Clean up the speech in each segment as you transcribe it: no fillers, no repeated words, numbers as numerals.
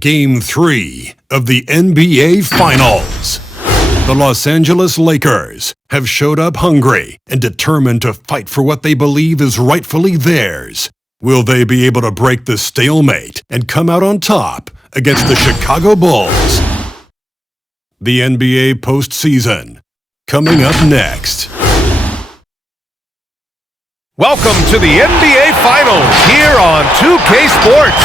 Game 3 of the NBA Finals. The Los Angeles Lakers have showed up hungry and determined to fight for what they believe is rightfully theirs. Will they be able to break the stalemate and come out on top against the Chicago Bulls? The NBA postseason, coming up next. Welcome to the NBA Finals here on 2K Sports.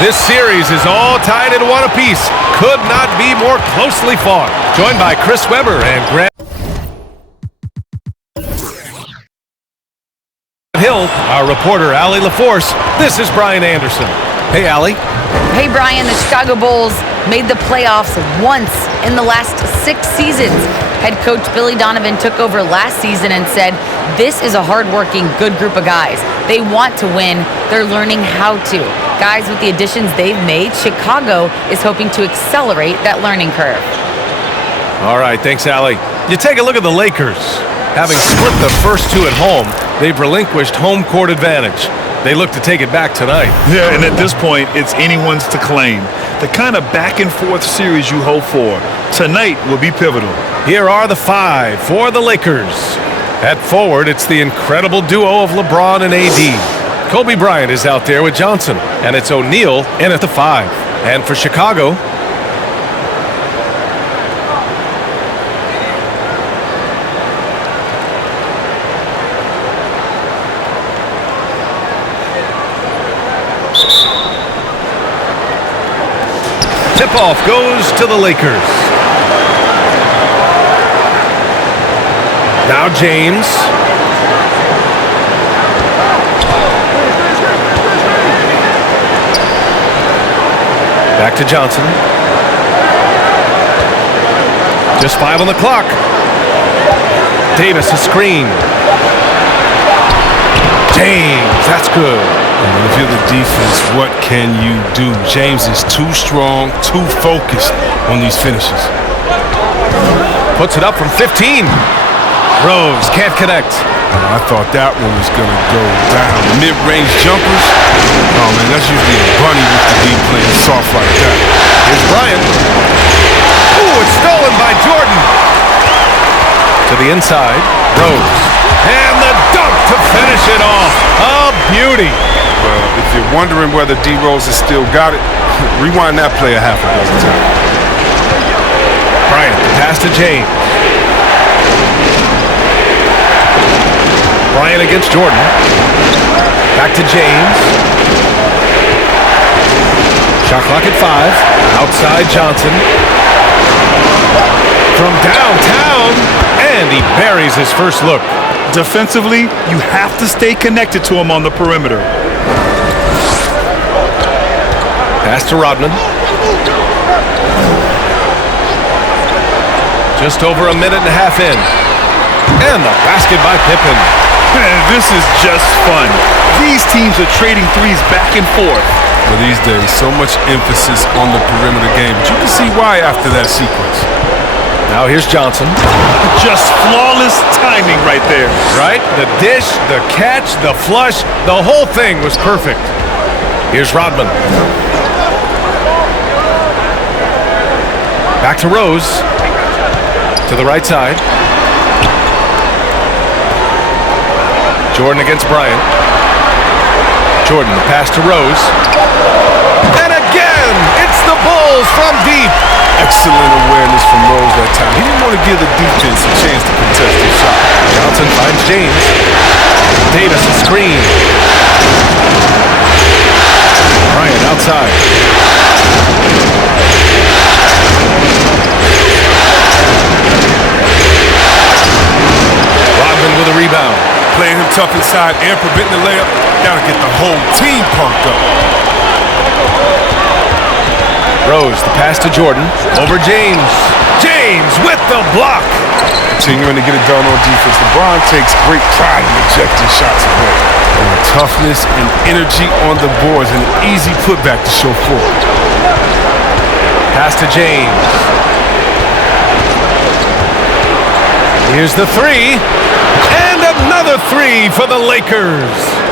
This series is all tied in one apiece. Could not be more closely fought. Joined by Chris Webber and Grant Hill, our reporter Allie LaForce. This is Brian Anderson. Hey, Allie. Hey, Brian. The Chicago Bulls made the playoffs once in the last 6 seasons. Head coach Billy Donovan took over last season and said, this is a hardworking, good group of guys. They want to win. They're learning how to. Guys, with the additions they've made, Chicago is hoping to accelerate that learning curve. All right, thanks, Allie. You take a look at the Lakers. Having split the first two at home, they've relinquished home court advantage. They look to take it back tonight. Yeah, and at this point, it's anyone's to claim. The kind of back-and-forth series you hope for tonight will be pivotal. Here are the 5 for the Lakers. At forward, it's the incredible duo of LeBron and AD. Kobe Bryant is out there with Johnson, and it's O'Neal in at the 5. And for Chicago, tip-off goes to the Lakers. Now James. Back to Johnson. Just 5 on the clock. Davis, a screen. James, that's good. If you're the defense, what can you do? James is too strong, too focused on these finishes. Puts it up from 15. Rose can't connect. I thought that one was going to go down. Mid-range jumpers? Oh, man, that's usually a bunny with the D playing soft like that. Here's Bryant. Ooh, it's stolen by Jordan. To the inside, Rose. And the dunk to finish it off. A beauty. Well, if you're wondering whether D Rose has still got it, rewind that play a half a dozen times. Bryant, pass to James. Bryant against Jordan. Back to James. Shot clock at 5. Outside Johnson. From downtown. And he buries his first look. Defensively, you have to stay connected to him on the perimeter. Pass to Rodman. Just over a minute and a half in. And the basket by Pippen. Man, this is just fun. These teams are trading threes back and forth. Well, these days, so much emphasis on the perimeter game, but you can see why after that sequence. Now here's Johnson. Just flawless timing right there. Right? The dish, the catch, the flush, the whole thing was perfect. Here's Rodman. Back to Rose. To the right side. Jordan against Bryant. Jordan, the pass to Rose. And again, it's the Bulls from deep. Excellent awareness from Rose that time. He didn't want to give the defense a chance to contest his shot. Johnson finds James. Davis, a screen. Bryant outside. Rodman with a rebound. Playing him tough inside and preventing the layup. Gotta get the whole team pumped up. Rose, the pass to Jordan. Over James. James with the block. Continuing to get it done on defense. LeBron takes great pride in ejecting shots away. And toughness and energy on the boards and an easy putback to show forward. Pass to James. Here's the 3. And another 3 for the Lakers.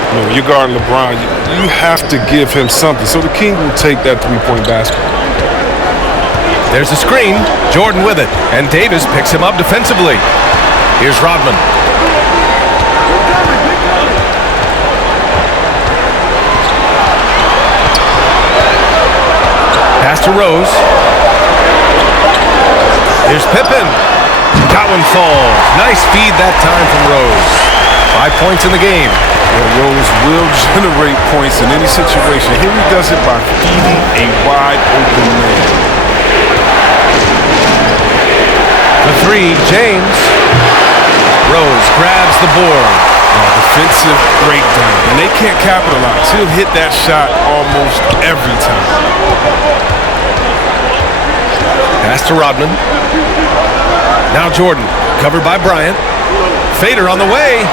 When you're guarding LeBron, you have to give him something. So the King will take that three-point basket. There's a screen. Jordan with it. And Davis picks him up defensively. Here's Rodman. Pass to Rose. Here's Pippen. That one falls. Nice feed that time from Rose. 5 points in the game. Yeah, Rose will generate points in any situation. Here he does it by feeding a wide open man. The three, James. Rose grabs the board. Defensive breakdown, and they can't capitalize. He'll hit that shot almost every time. Pass to Rodman. Now Jordan, covered by Bryant. Fader on the way.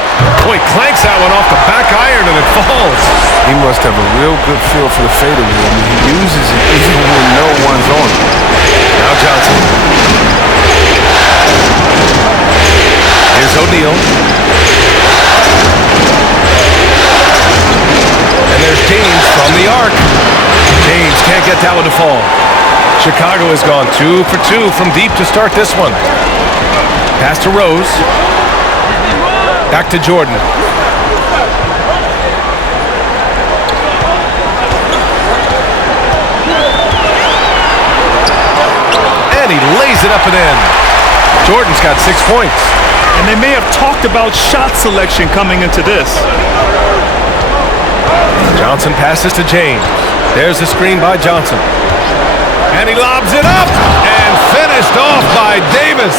Boy, clanks that one off the back iron and it falls. He must have a real good feel for the fader. I mean, he uses it even when no one's on him. Now Johnson. Here's O'Neal. And there's James from the arc. James can't get that one to fall. Chicago has gone 2 for 2 from deep to start this one. Pass to Rose. Back to Jordan. And he lays it up and in. Jordan's got 6 points. And they may have talked about shot selection coming into this. Johnson passes to James. There's the screen by Johnson. And he lobs it up and finished off by Davis.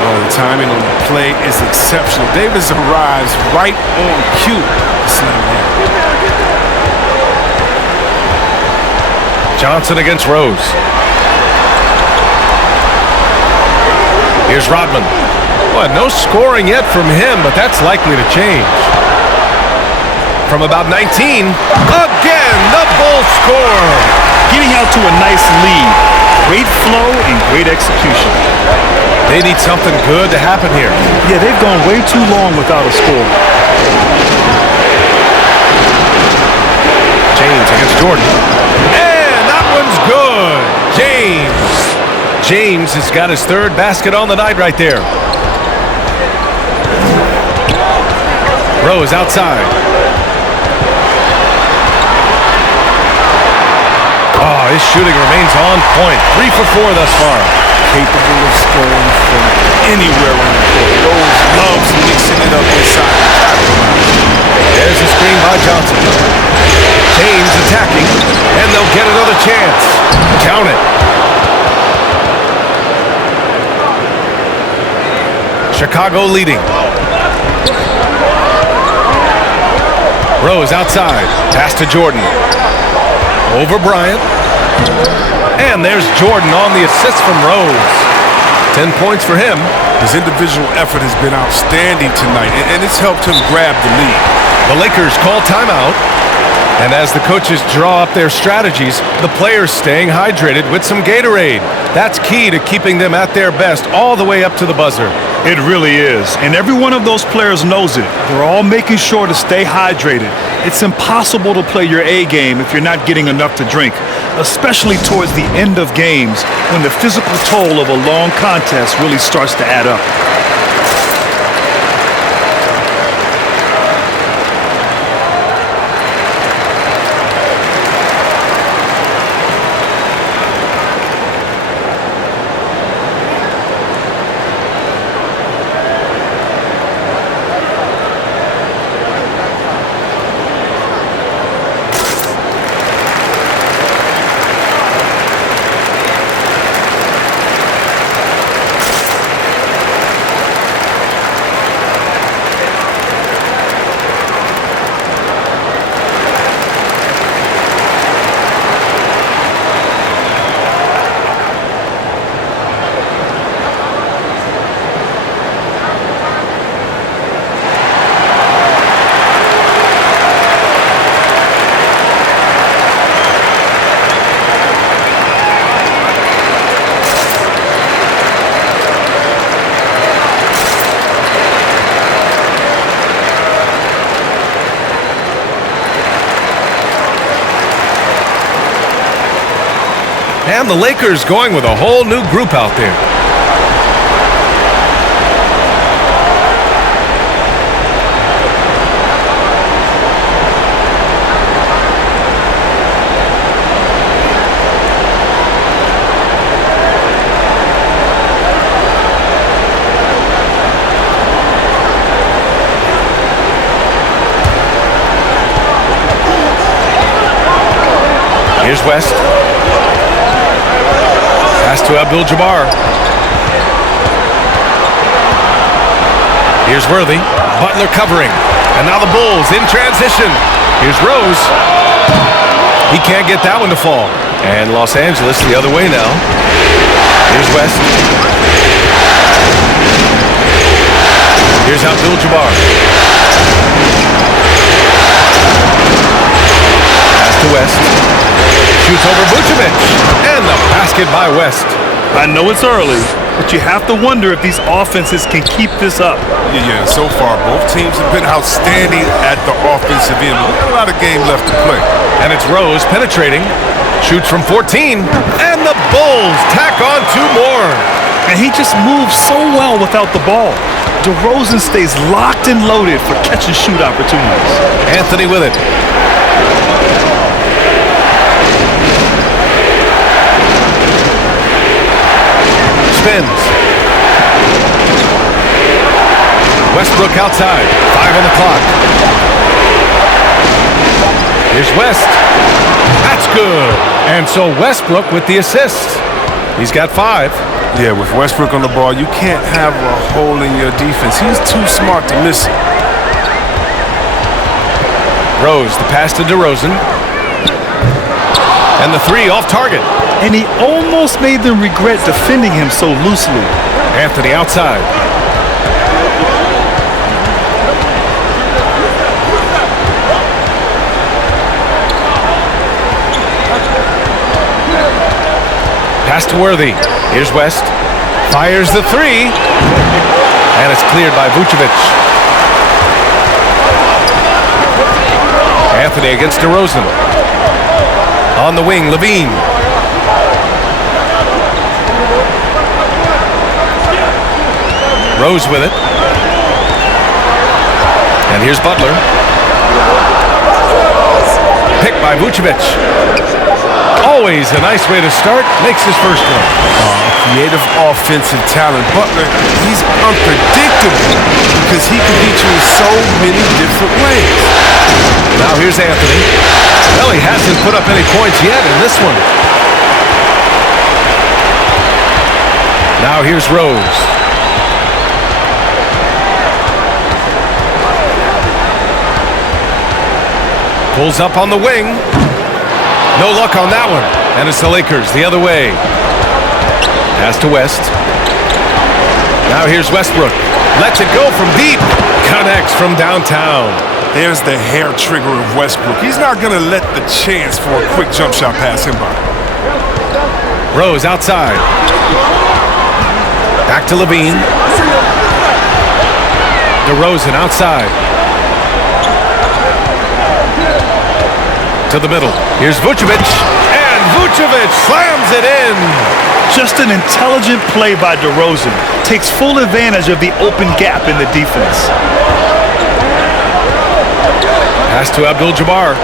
Oh, the timing on the play is exceptional. Davis arrives right on cue. Slam down. Johnson against Rose. Here's Rodman. Well, no scoring yet from him, but that's likely to change. From about 19, again, the Bulls score. Getting out to a nice lead. Great flow and great execution. They need something good to happen here. Yeah, they've gone way too long without a score. James against Jordan. And that one's good. James has got his third basket on the night right there. Rose outside. Oh, his shooting remains on point. 3 for 4 thus far. Capable of scoring from anywhere on the court. Rose loves mixing it up inside. There's a screen by Johnson. James attacking, and they'll get another chance. Count it. Chicago leading. Rose outside. Pass to Jordan. Over Bryant. And there's Jordan on the assist from Rose. 10 points for him. His individual effort has been outstanding tonight, and it's helped him grab the lead. The Lakers call timeout. And as the coaches draw up their strategies, the players staying hydrated with some Gatorade. That's key to keeping them at their best all the way up to the buzzer. It really is. And every one of those players knows it. They're all making sure to stay hydrated. It's impossible to play your A game if you're not getting enough to drink, especially towards the end of games when the physical toll of a long contest really starts to add up. And the Lakers going with a whole new group out there. Here's West. Pass to Abdul-Jabbar. Here's Worthy. Butler covering. And now the Bulls in transition. Here's Rose. He can't get that one to fall. And Los Angeles the other way now. Here's West. Here's Abdul-Jabbar. Pass to West. Shoots over Vucevic, and the basket by West. I know it's early, but you have to wonder if these offenses can keep this up. Yeah, so far both teams have been outstanding at the offensive end. We got a lot of game left to play. And it's Rose penetrating, shoots from 14, and the Bulls tack on 2 more. And he just moves so well without the ball. DeRozan stays locked and loaded for catch-and-shoot opportunities. Anthony with it. Spins. Westbrook outside. 5 on the clock. Here's West. That's good. And so Westbrook with the assist. He's got 5. Yeah, with Westbrook on the ball, you can't have a hole in your defense. He's too smart to miss it. Rose, the pass to DeRozan. And the 3 off target. And he almost made them regret defending him so loosely. Anthony outside. Pass to Worthy. Here's West. Fires the 3. And it's cleared by Vucevic. Anthony against DeRozan. On the wing, Levine. Rose with it. And here's Butler. Picked by Vucevic. Always a nice way to start. Makes his first one. Creative offensive talent. Butler, he's unpredictable because he can beat you in so many different ways. Now here's Anthony. Well, he hasn't put up any points yet in this one. Now here's Rose. Pulls up on the wing. No luck on that one. And it's the Lakers the other way. Pass to West. Now here's Westbrook. Lets it go from deep. Connects from downtown. There's the hair trigger of Westbrook. He's not going to let the chance for a quick jump shot pass him by. Rose outside. Back to Levine. DeRozan outside. To the middle. Here's Vucevic. And Vucevic slams it in. Just an intelligent play by DeRozan. Takes full advantage of the open gap in the defense. Pass to Abdul-Jabbar.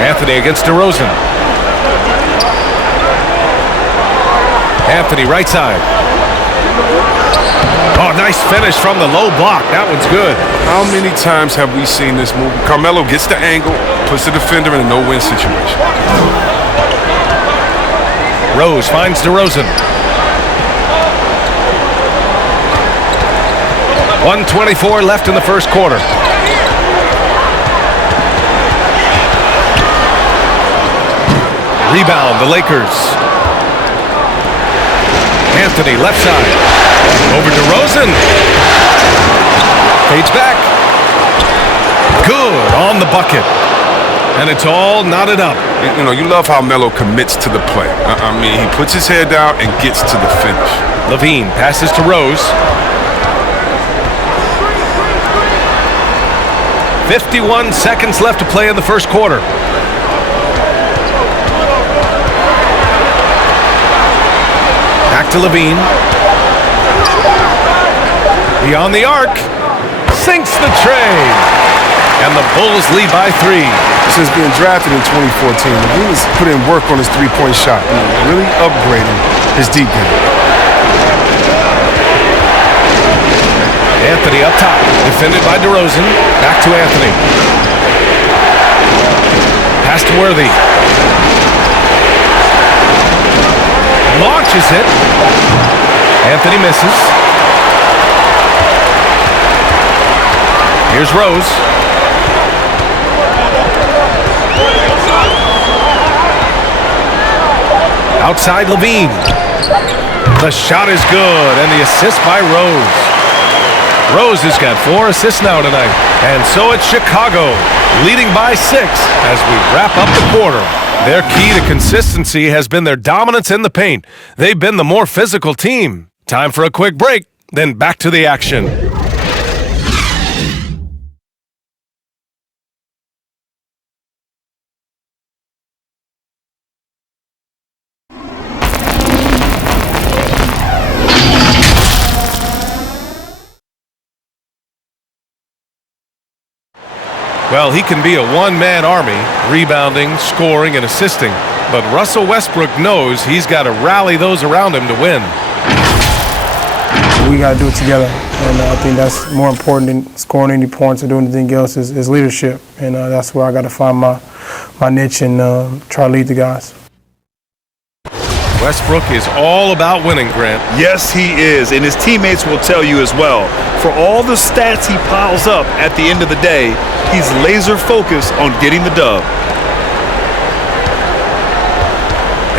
Anthony against DeRozan. Anthony right side. Oh, nice finish from the low block. That one's good. How many times have we seen this move? Carmelo gets the angle, puts the defender in a no-win situation. Rose finds DeRozan. 1:24 left in the first quarter. Rebound, the Lakers. Anthony, left side. Over DeRozan. Fades back. Good on the bucket. And it's all knotted up. You know, you love how Melo commits to the play. I mean, he puts his head down and gets to the finish. Levine passes to Rose. 51 seconds left to play in the first quarter. Back to Levine. Beyond the arc. Sinks the tray. And the Bulls lead by 3. Since being drafted in 2014, Levine has put in work on his three-point shot and really upgrading his deep game. Anthony up top, defended by DeRozan. Back to Anthony. Pass to Worthy. Launches it. Anthony misses. Here's Rose. Outside Levine. The shot is good, and the assist by Rose. Rose has got 4 assists now tonight. And so it's Chicago, leading by 6 as we wrap up the quarter. Their key to consistency has been their dominance in the paint. They've been the more physical team. Time for a quick break, then back to the action. Well, he can be a one-man army, rebounding, scoring, and assisting. But Russell Westbrook knows he's got to rally those around him to win. We got to do it together, and I think that's more important than scoring any points or doing anything else is leadership. And that's where I got to find my niche and try to lead the guys. Westbrook is all about winning, Grant. Yes, he is, and his teammates will tell you as well. For all the stats he piles up at the end of the day, he's laser focused on getting the dub.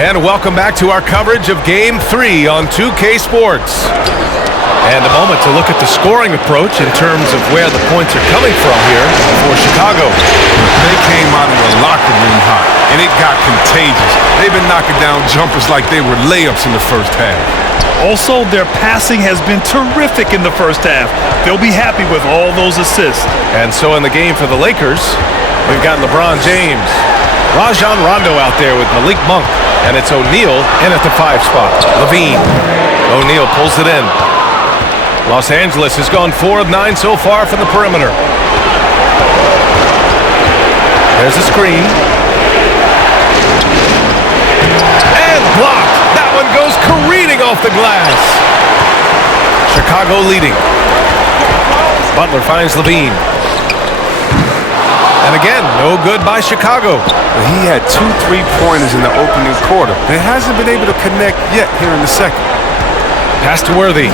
And welcome back to our coverage of Game 3 on 2K Sports. And a moment to look at the scoring approach in terms of where the points are coming from here for Chicago. They came out of the locker room hot, and it got contagious. They've been knocking down jumpers like they were layups in the first half. Also, their passing has been terrific in the first half. They'll be happy with all those assists. And so in the game for the Lakers, we've got LeBron James. Rajon Rondo out there with Malik Monk. And it's O'Neal in at the 5 spot. Levine. O'Neal pulls it in. Los Angeles has gone 4 of 9 so far from the perimeter. There's a screen. And blocked. That one goes careening off the glass. Chicago leading. Butler finds Levine. And again, no good by Chicago. He had 2 3-pointers in the opening quarter and hasn't been able to connect yet here in the second. Pass to Worthy.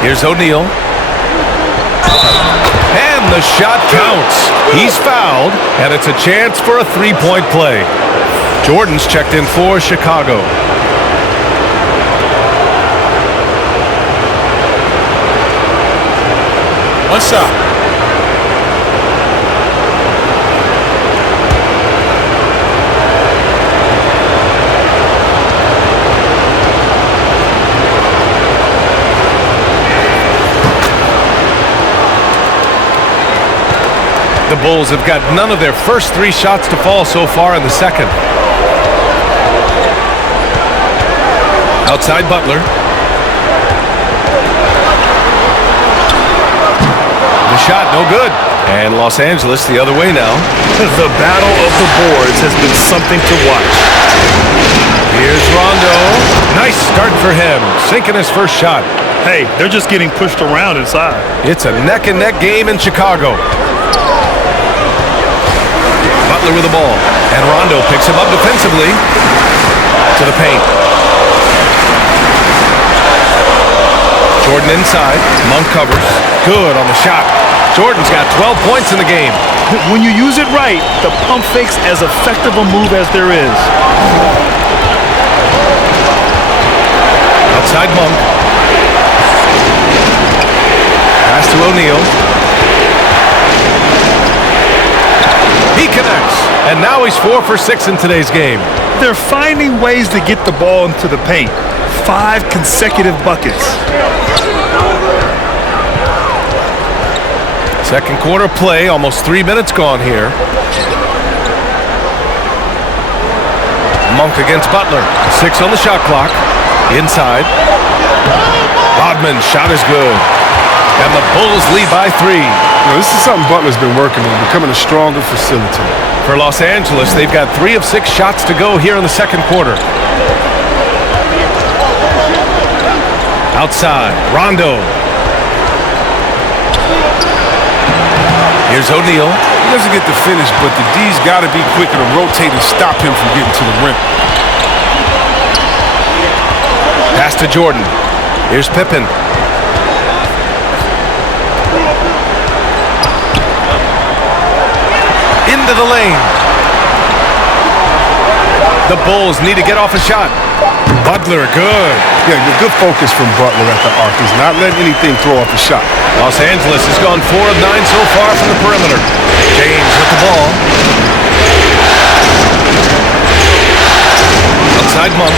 Here's O'Neal. And the shot counts. He's fouled, and it's a chance for a 3-point play. Jordan's checked in for Chicago. What's up? The Bulls have got none of their first 3 shots to fall so far in the second. Outside Butler. The shot, no good. And Los Angeles the other way now. The battle of the boards has been something to watch. Here's Rondo. Nice start for him, sinking his first shot. Hey, they're just getting pushed around inside. It's a neck-and-neck game in Chicago. Butler with the ball. And Rondo picks him up defensively to the paint. Jordan inside. Monk covers. Good on the shot. Jordan's got 12 points in the game. When you use it right, the pump fake's as effective a move as there is. Outside Monk. Pass to O'Neal. He connects. And now he's 4 for 6 in today's game. They're finding ways to get the ball into the paint. 5 consecutive buckets. Second quarter play, almost 3 minutes gone here. Monk against Butler. 6 on the shot clock. Inside. Rodman, shot is good. And the Bulls lead by 3. This is something Butler's been working on, becoming a stronger facilitator. For Los Angeles, they've got 3 of 6 shots to go here in the second quarter. Outside, Rondo. Here's O'Neal. He doesn't get the finish, but the D's got to be quicker to rotate and stop him from getting to the rim. Pass to Jordan. Here's Pippen. Into the lane. The Bulls need to get off a shot. Butler, good. Yeah, good focus from Butler at the arc. He's not letting anything throw off a shot. Los Angeles has gone 4 of 9 so far from the perimeter. James with the ball. Outside Monk.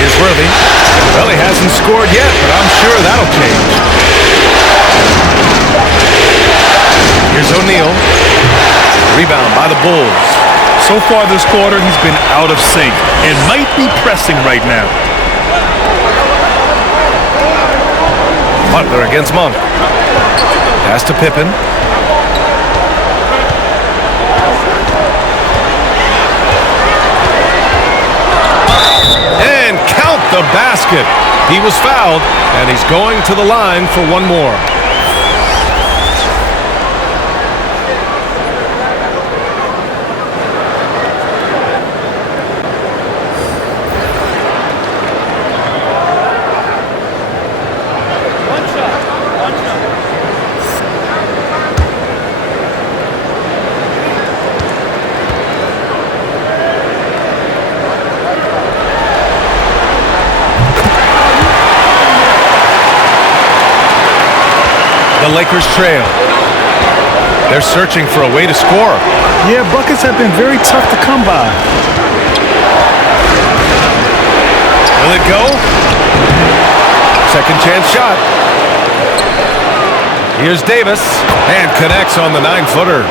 Here's Worthy. Well, he hasn't scored yet, but I'm sure that'll change. Here's O'Neal. Rebound by the Bulls. So far this quarter, he's been out of sync and might be pressing right now. Butler against Monk. Pass to Pippen. And count the basket. He was fouled, and he's going to the line for one more. The Lakers trail. They're searching for a way to score. Yeah, buckets have been very tough to come by. Will it go? Second chance shot. Here's Davis and connects on the 9-footer.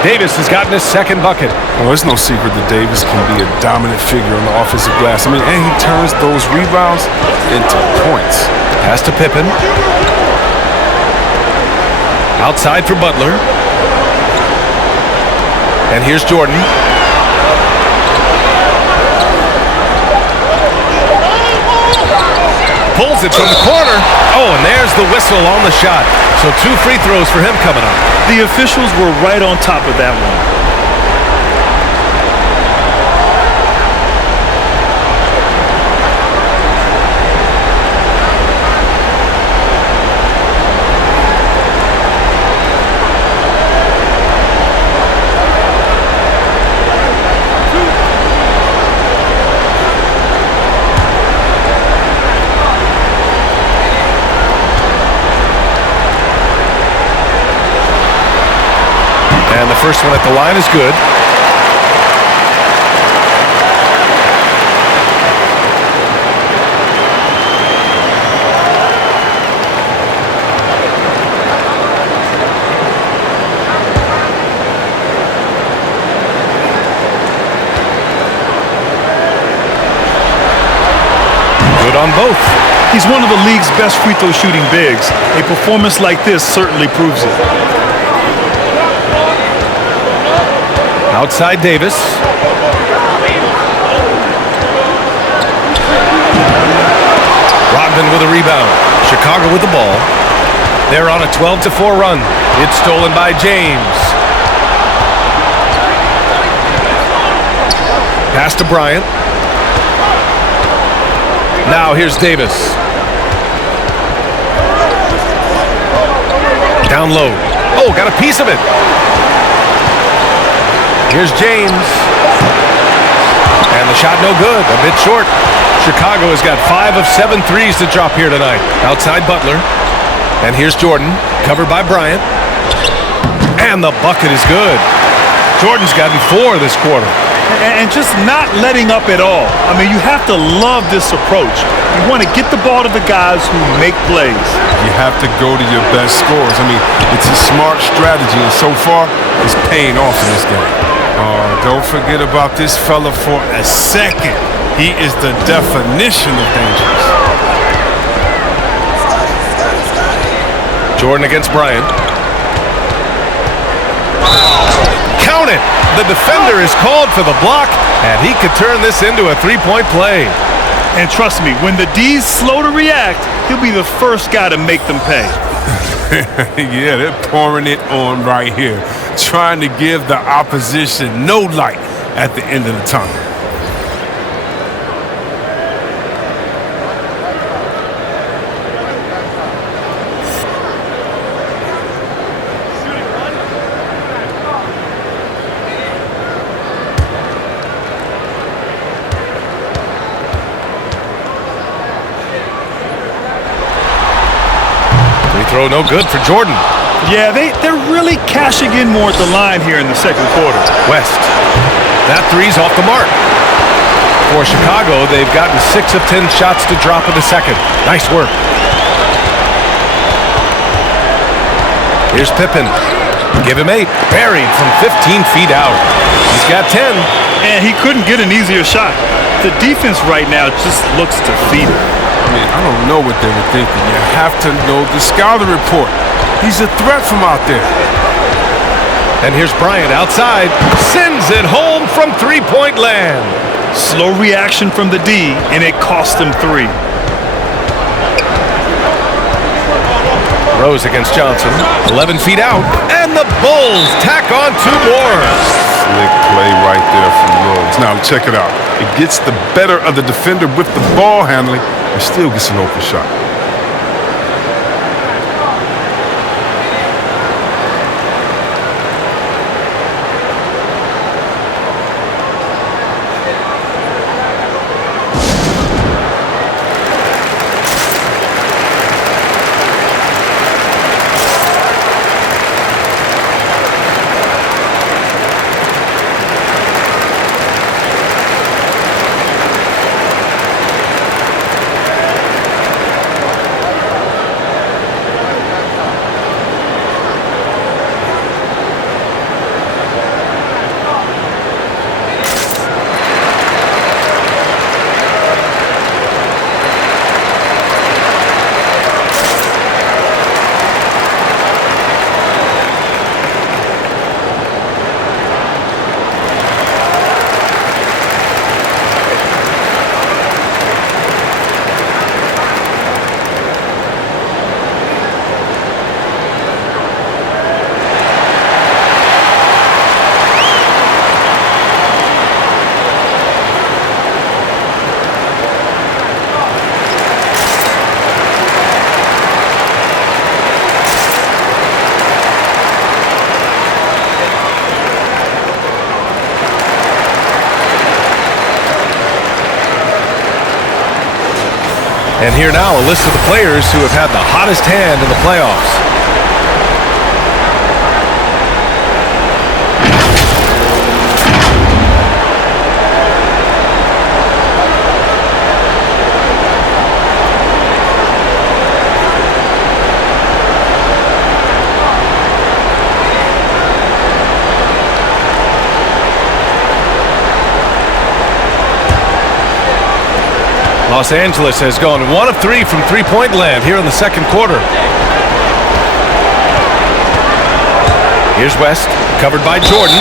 Davis has gotten his second bucket. Well, it's no secret that Davis can be a dominant figure on the offensive glass. And he turns those rebounds into points. Pass to Pippen. Outside for Butler. And here's Jordan. Pulls it from the corner. Oh, and there's the whistle on the shot. So 2 free throws for him coming up. The officials were right on top of that one. And the first one at the line is good. Good on both. He's one of the league's best free throw shooting bigs. A performance like this certainly proves it. Outside Davis. Rodman with a rebound. Chicago with the ball. They're on a 12-4 run. It's stolen by James. Pass to Bryant. Now here's Davis. Down low. Oh, got a piece of it. Here's James. And the shot no good, a bit short. Chicago has got 5 of 7 threes to drop here tonight. Outside Butler. And here's Jordan, covered by Bryant. And the bucket is good. Jordan's gotten 4 this quarter. And just not letting up at all. I mean, you have to love this approach. You want to get the ball to the guys who make plays. You have to go to your best scorers. I mean, it's a smart strategy, and so far, it's paying off in this game. Don't forget about this fella for a second. He is the definition of dangerous. Jordan against Bryant. Count it! The defender is called for the block, and he could turn this into a three-point play. And trust me, when the D's slow to react, he'll be the first guy to make them pay. Yeah, they're pouring it on right here, trying to give the opposition no light at the end of the tunnel. Throw no good for Jordan. Yeah, they're really cashing in more at the line here in the second quarter. West. That three's off the mark. For Chicago, they've gotten 6 of 10 shots to drop in the second. Nice work. Here's Pippen. Give him 8. Buried from 15 feet out. He's got 10. And he couldn't get an easier shot. The defense right now just looks defeated. I don't know what they were thinking. You have to know the scouting report. He's a threat from out there. And here's Bryant outside. Sends it home from three-point land. Slow reaction from the D, and it cost him 3. Rose against Johnson. 11 feet out. And the Bulls tack on 2 more. Slick play right there from Rose. Now check it out. It gets the better of the defender with the ball handling and still gets an open shot. And here now, a list of the players who have had the hottest hand in the playoffs. Los Angeles has gone 1 of 3 from three-point land here in the second quarter. Here's West, covered by Jordan,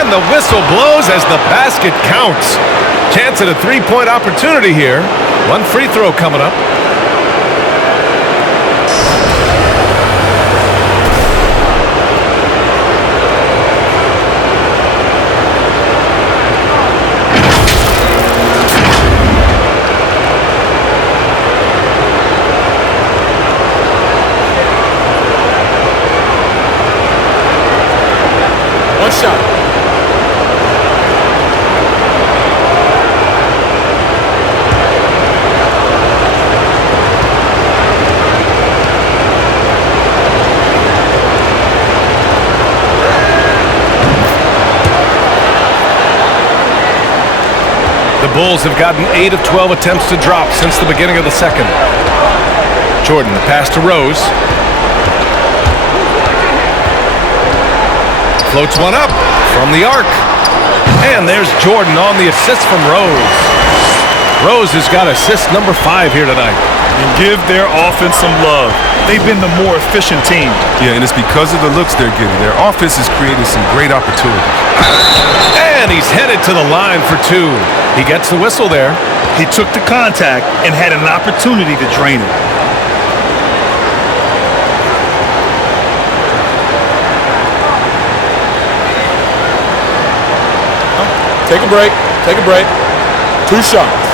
and the whistle blows as the basket counts. Chance at a three-point opportunity here. 1 free throw coming up. Shot. The Bulls have gotten 8 of 12 attempts to drop since the beginning of the second. Jordan, the pass to Rose. Floats one up from the arc. And there's Jordan on the assist from Rose. Rose has got assist number 5 here tonight. And give their offense some love. They've been the more efficient team. Yeah, and it's because of the looks they're getting. Their offense is creating some great opportunities. And he's headed to the line for 2. He gets the whistle there. He took the contact and had an opportunity to drain it. Take a break. Take a break. 2 shots.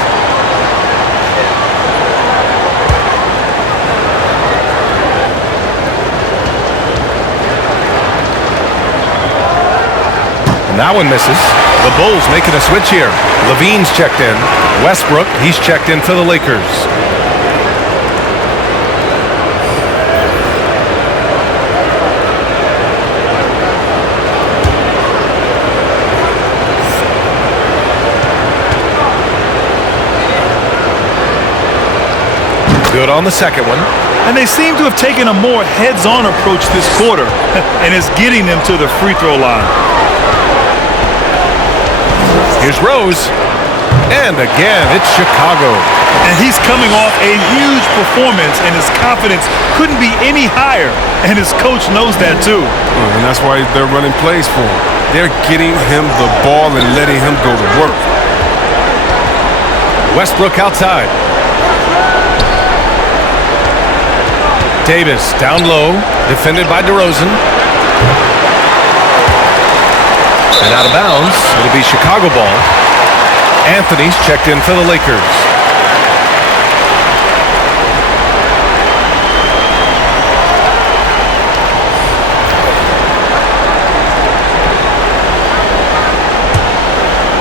And that one misses. The Bulls making a switch here. Levine's checked in. Westbrook, he's checked in for the Lakers. Good on the second one. And they seem to have taken a more heads-on approach this quarter, and it's getting them to the free throw line. Here's Rose. And again, it's Chicago. And he's coming off a huge performance, and his confidence couldn't be any higher. And his coach knows that too. And that's why they're running plays for him. They're getting him the ball and letting him go to work. Westbrook outside. Davis down low, defended by DeRozan. And out of bounds, it'll be Chicago ball. Anthony's checked in for the Lakers.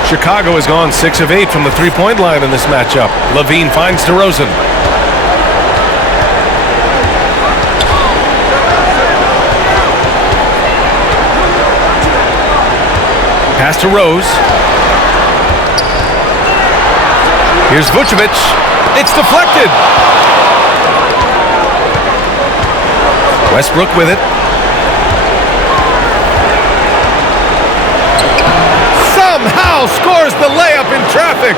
Chicago has gone 6 of 8 from the three-point line in this matchup. Levine finds DeRozan. Pass to Rose. Here's Vucevic. It's deflected. Westbrook with it. Somehow scores the layup in traffic.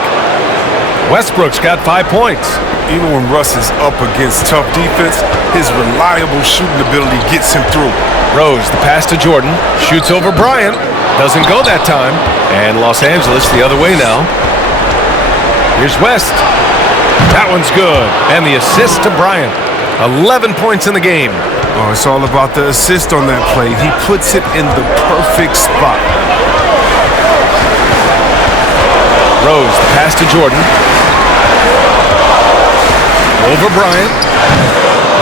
Westbrook's got 5 points. Even when Russ is up against tough defense, his reliable shooting ability gets him through. Rose, the pass to Jordan. Shoots over Bryant. Doesn't go that time. And Los Angeles the other way now. Here's West. That one's good. And the assist to Bryant. 11 points in the game. Oh, it's all about the assist on that play. He puts it in the perfect spot. Rose, the pass to Jordan. Over Bryant.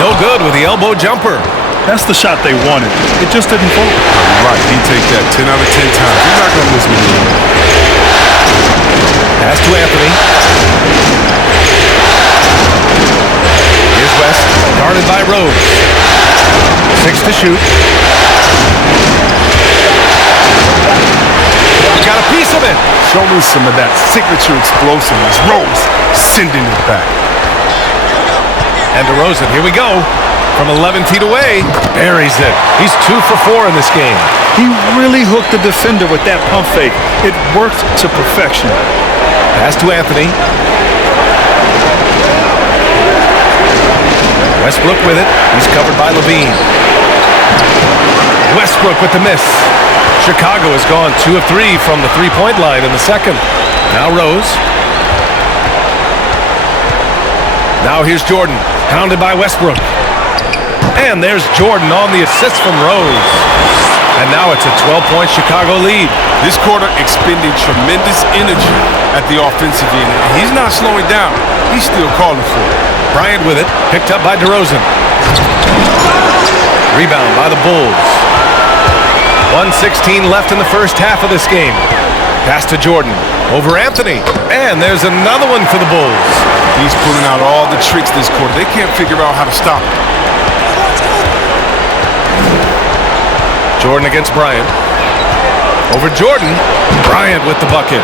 No good with the elbow jumper. That's the shot they wanted. It just didn't fall. Right, he take that 10 out of 10 times. He's not going to miss me. Pass to Anthony. Here's West, guarded by Rose. 6 to shoot. Got a piece of it. Show me some of that signature explosiveness. Rose sending it back. And DeRozan, here we go. From 11 feet away, buries it. He's 2 for 4 in this game. He really hooked the defender with that pump fake. It worked to perfection. Pass to Anthony. Westbrook with it. He's covered by Levine. Westbrook with the miss. Chicago has gone 2 of 3 from the three-point line in the second. Now Rose. Now here's Jordan, hounded by Westbrook. And there's Jordan on the assist from Rose. And now it's a 12-point Chicago lead. This quarter expending tremendous energy at the offensive end. He's not slowing down. He's still calling for it. Bryant with it, picked up by DeRozan. Rebound by the Bulls. 1:16 left in the first half of this game. Pass to Jordan, over Anthony. And there's another one for the Bulls. He's pulling out all the tricks this quarter. They can't figure out how to stop him. Jordan against Bryant. Over Jordan. Bryant with the bucket.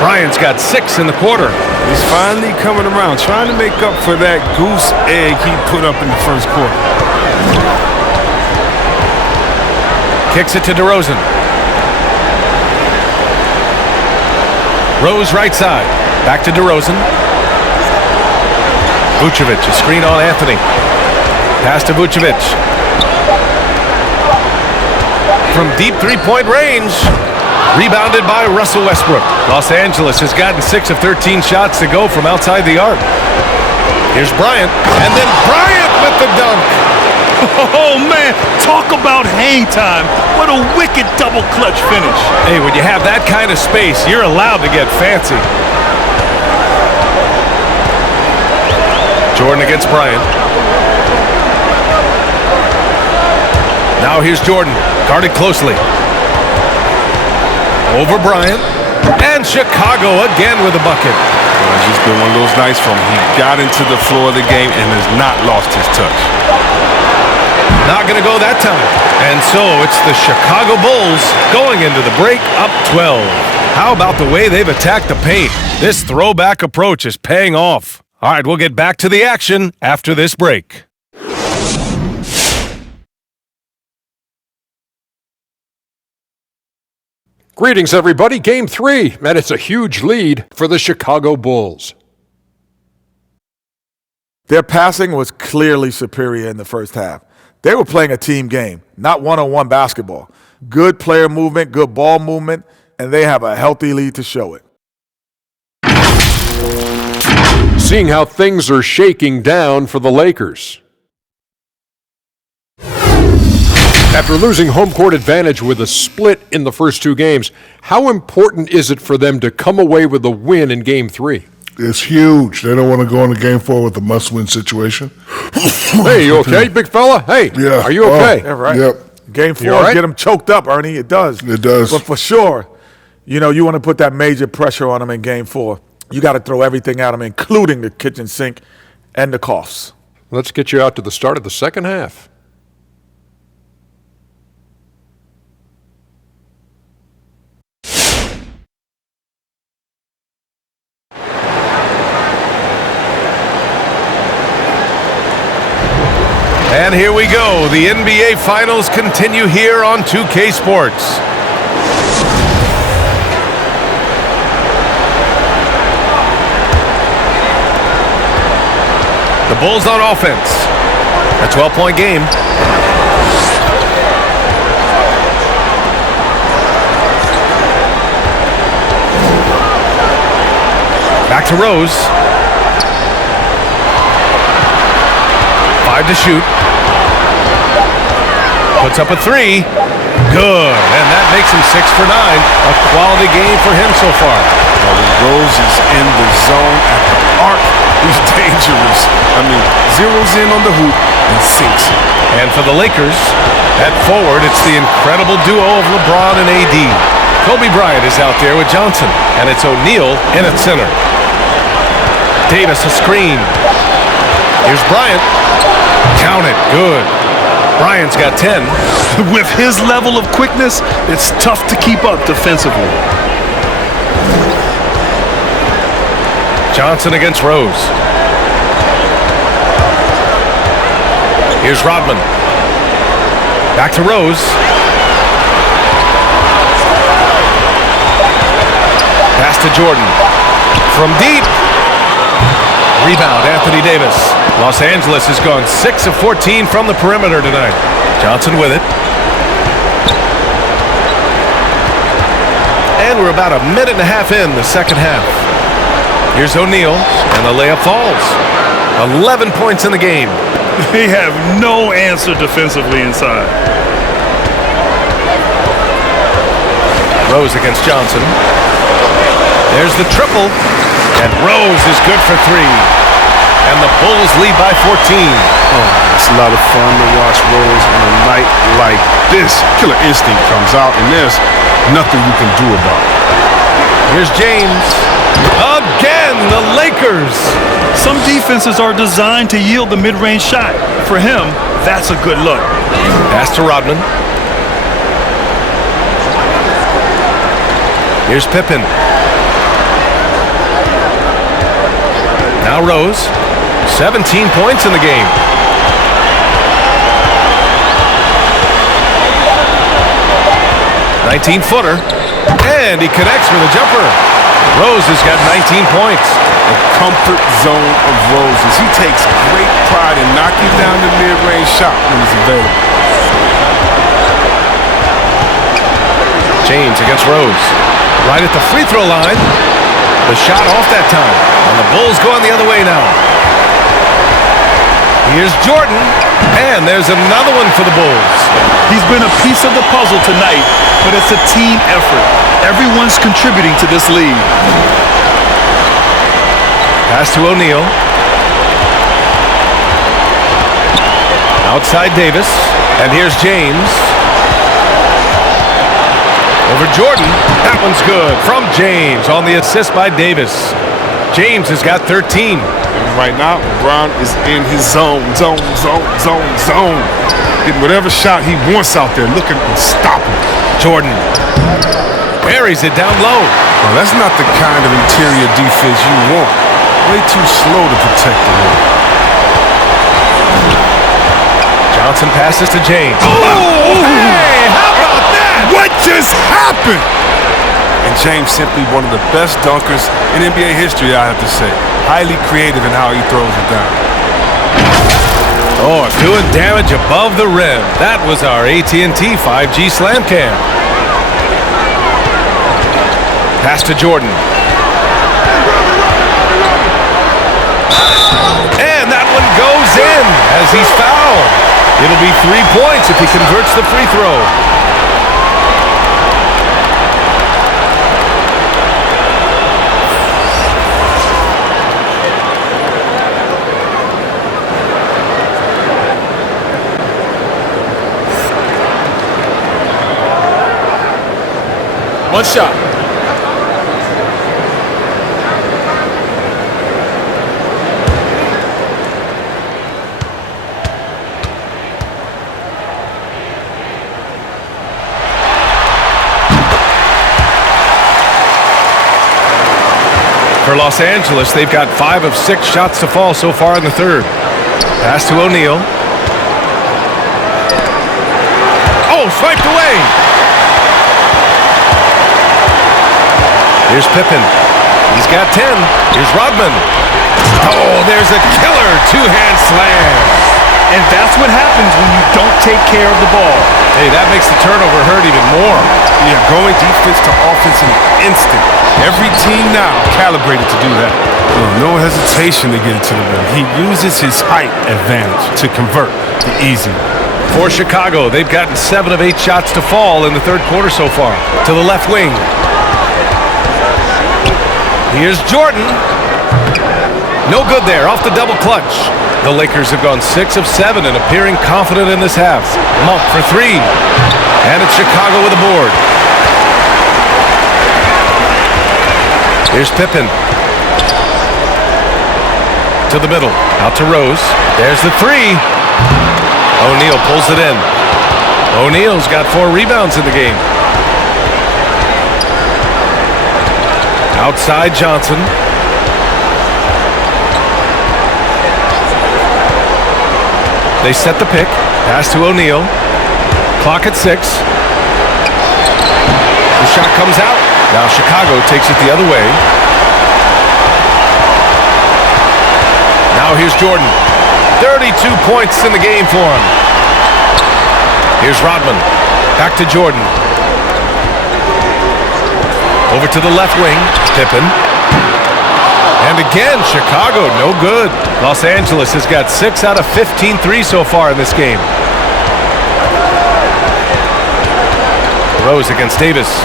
Bryant's got 6 in the quarter. He's finally coming around, trying to make up for that goose egg he put up in the first quarter. Kicks it to DeRozan. Rose right side. Back to DeRozan. Vucevic, a screen on Anthony. Pass to Vucevic. From deep three-point range. Rebounded by Russell Westbrook. Los Angeles has gotten 6 of 13 shots to go from outside the arc. Here's Bryant. And then Bryant with the dunk. Oh, man, talk about hang time. What a wicked double clutch finish. Hey, when you have that kind of space, you're allowed to get fancy. Jordan against Bryant. Now here's Jordan, guarded closely. Over Bryant. And Chicago again with a bucket. It's just been one of those nights from he got into the floor of the game and has not lost his touch. Not going to go that time. And so it's the Chicago Bulls going into the break up 12. How about the way they've attacked the paint? This throwback approach is paying off. All right, we'll get back to the action after this break. Greetings, everybody. Game 3, and it's a huge lead for the Chicago Bulls. Their passing was clearly superior in the first half. They were playing a team game, not one-on-one basketball. Good player movement, good ball movement, and they have a healthy lead to show it. Seeing how things are shaking down for the Lakers. After losing home court advantage with a split in the first 2 games, how important is it for them to come away with a win in Game 3? It's huge. They don't want to go into Game 4 with a must-win situation. Hey, you okay, big fella? Hey, Yeah. are you okay? Yeah, right. Yep. Game 4, all right? get them choked up, Ernie. It does. It does. But for sure, you want to put that major pressure on them in Game 4. You got to throw everything at them, including the kitchen sink and the coughs. Let's get you out to the start of the second half. And here we go. The NBA Finals continue here on 2K Sports. The Bulls on offense. A 12-point game. Back to Rose. 5 to shoot. Puts up a 3. Good. And that makes him 6 for 9. A quality game for him so far. Well, when Rose is in the zone at the arc, he's dangerous. Zeroes in on the hoop and sinks it. And for the Lakers, at forward, it's the incredible duo of LeBron and AD. Kobe Bryant is out there with Johnson, and it's O'Neal in at center. Davis a screen. Here's Bryant. Count it. Good. Bryant's got 10. With his level of quickness, it's tough to keep up defensively. Johnson against Rose. Here's Rodman. Back to Rose. Pass to Jordan. From deep. Rebound, Anthony Davis. Los Angeles has gone 6 of 14 from the perimeter tonight. Johnson with it. And we're about a minute and a half in the second half. Here's O'Neal, and the layup falls. 11 points in the game. They have no answer defensively inside. Rose against Johnson. There's the triple, and Rose is good for 3. And the Bulls lead by 14. It's a lot of fun to watch Rose on a night like this. Killer instinct comes out, and there's nothing you can do about it. Here's James. Again, the Lakers. Some defenses are designed to yield the mid-range shot. For him, that's a good look. Pass to Rodman. Here's Pippen. Now Rose. 17 points in the game. "19-footer. And he connects with a jumper. Rose has got 19 points. The comfort zone of Roses. He takes great pride in knocking down the mid-range shot when it's available. James against Rose. Right at the free throw line. The shot off that time. And the Bulls going the other way now. Here's Jordan. And there's another one for the Bulls. He's been a piece of the puzzle tonight, but it's a team effort. Everyone's contributing to this lead. Pass to O'Neal. Outside Davis. And here's James. Over Jordan. That one's good from James on the assist by Davis. James has got 13. Right now, LeBron is in his zone. Getting whatever shot he wants out there, looking unstoppable. Jordan buries it down low. Well, that's not the kind of interior defense you want. Way too slow to protect the rim. Johnson passes to James. Oh, hey, how about that? What just happened? And James simply one of the best dunkers in NBA history, I have to say. Highly creative in how he throws it down. Oh, doing damage above the rim. That was our AT&T 5G Slam Cam. Pass to Jordan. And that one goes in as he's fouled. It'll be 3 points if he converts the free throw. One shot. For Los Angeles, they've got 5 of 6 shots to fall so far in the third. Pass to O'Neal. Oh, swiped away. Here's Pippen. He's got 10. Here's Rodman. Oh, there's a killer two-hand slam. And that's what happens when you don't take care of the ball. Hey, that makes the turnover hurt even more. Yeah, going defense to offense in an instant. Every team now calibrated to do that. No hesitation to get it to the rim. He uses his height advantage to convert the easy. For Chicago, they've gotten 7 of 8 shots to fall in the third quarter so far. To the left wing. Here's Jordan. No good there, off the double clutch. The Lakers have gone 6 of 7 and appearing confident in this half. Monk for 3. And it's Chicago with a board. Here's Pippen. To the middle. Out to Rose. There's the 3. O'Neal pulls it in. O'Neal's got 4 rebounds in the game. Outside Johnson. They set the pick. Pass to O'Neal. Clock at 6. The shot comes out. Now Chicago takes it the other way. Now here's Jordan. 32 points in the game for him. Here's Rodman. Back to Jordan. Over to the left wing. Pippen. And again, Chicago, no good. Los Angeles has got 6 out of 15 threes so far in this game. Rose against Davis.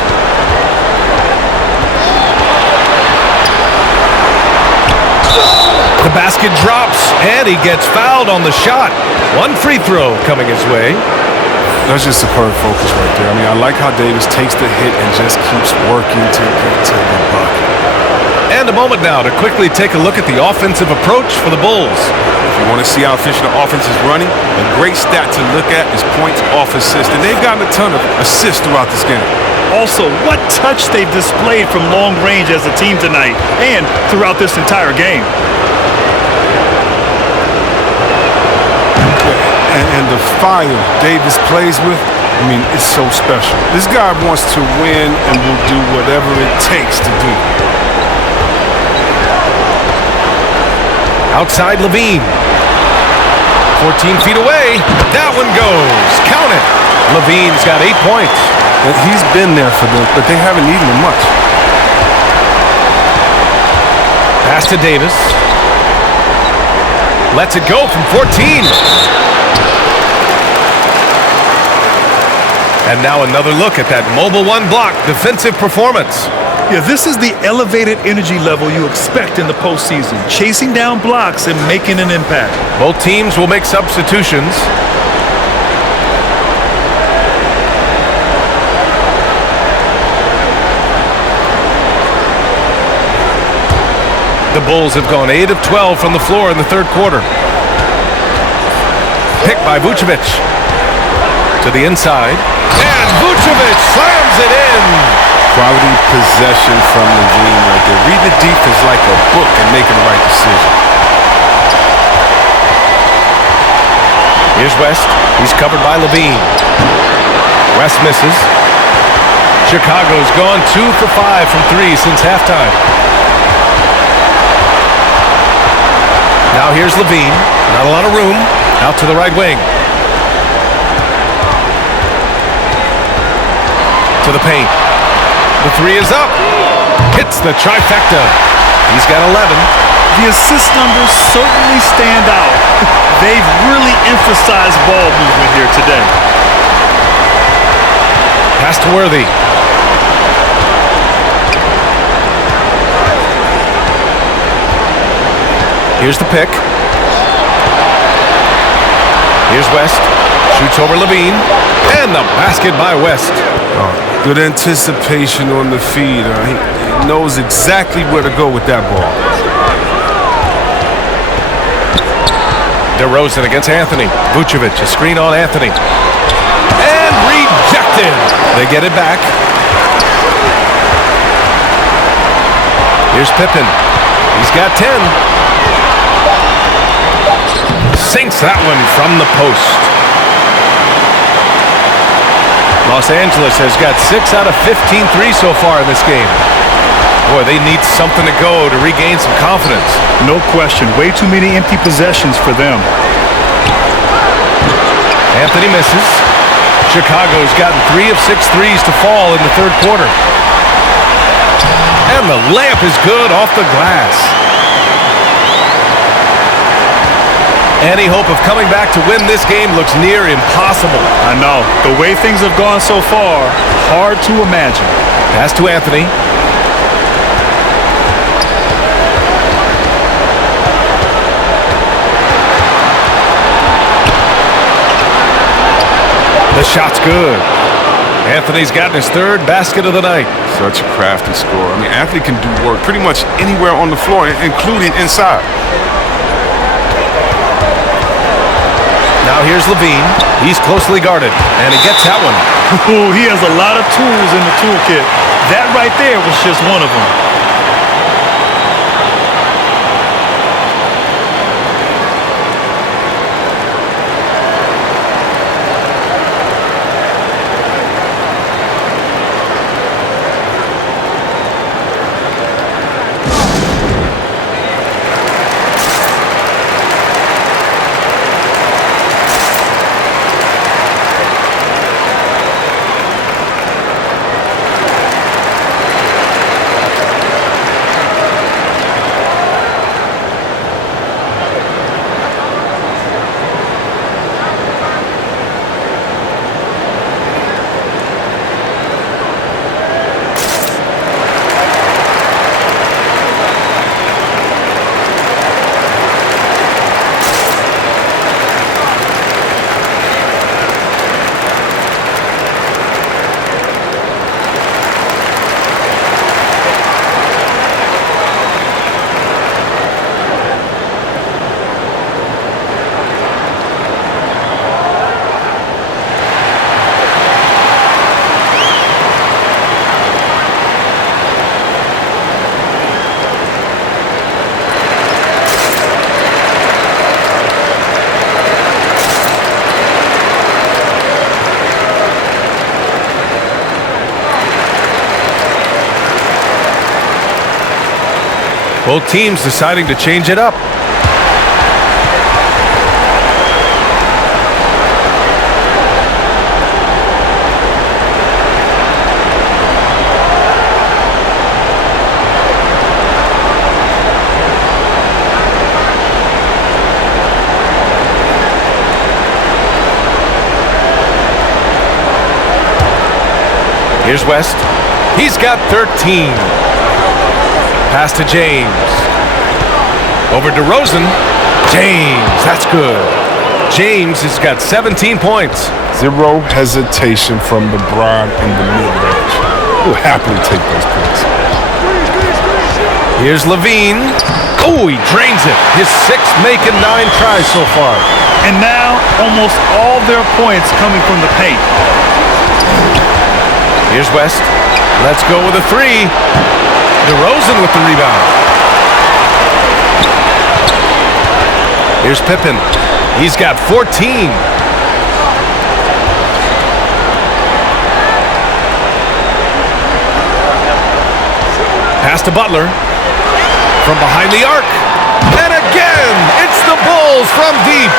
The basket drops, and he gets fouled on the shot. 1 free throw coming his way. That's just superb focus right there. I mean, I like how Davis takes the hit and just keeps working to get to the bucket. And a moment now to quickly take a look at the offensive approach for the Bulls. If you want to see how efficient the offense is running, a great stat to look at is points off assist. And they've gotten a ton of assists throughout this game. Also, what touch they've displayed from long range as a team tonight and throughout this entire game. And the fire Davis plays with, I mean, it's so special. This guy wants to win and will do whatever it takes to do it. Outside Levine. 14 feet away. That one goes. Count it. Levine's got 8 points. And he's been there for them, but they haven't needed him much. Pass to Davis. Lets it go from 14. And now another look at that mobile one block defensive performance. Yeah, this is the elevated energy level you expect in the postseason, chasing down blocks and making an impact. Both teams will make substitutions. The Bulls have gone 8 of 12 from the floor in the third quarter. Picked by Vucevic. To the inside. And Vucevic slams it in. Quality possession from Levine right there. Read the defense like a book and making the right decision. Here's West. He's covered by Levine. West misses. Chicago's gone 2 for 5 from 3 since halftime. Now here's Levine. Not a lot of room. Out to the right wing. To the paint. The three is up. Hits the trifecta. He's got 11. The assist numbers certainly stand out. They've really emphasized ball movement here today. Pass to Worthy. Here's the pick. Here's West. Shoots over Levine. And the basket by West. Good anticipation on the feed. He knows exactly where to go with that ball. DeRozan against Anthony. Vucevic, a screen on Anthony. And rejected. They get it back. Here's Pippen. He's got 10. Sinks that one from the post. Los Angeles has got 6 out of 15 threes so far in this game. Boy, they need something to go to regain some confidence. No question. Way too many empty possessions for them. Anthony misses. Chicago's gotten 3 of 6 threes to fall in the third quarter. And the layup is good off the glass. Any hope of coming back to win this game looks near impossible. I know. The way things have gone so far, hard to imagine. Pass to Anthony. The shot's good. Anthony's gotten his third basket of the night. Such a crafty scorer. I mean, Anthony can do work pretty much anywhere on the floor, including inside. Now here's Levine. He's closely guarded, and he gets that one. Ooh, he has a lot of tools in the toolkit. That right there was just one of them. Both teams deciding to change it up. Here's West. He's got 13. Pass to James. Over to Rosen. James, that's good. James has got 17 points. Zero hesitation from LeBron in the mid-range. He'll happily take those points. Here's Levine. Oh, he drains it. His sixth making 9 tries so far. And now almost all their points coming from the paint. Here's West. Let's go with a 3. DeRozan with the rebound. Here's Pippen. He's got 14. Pass to Butler. From behind the arc. And again, it's the Bulls from deep.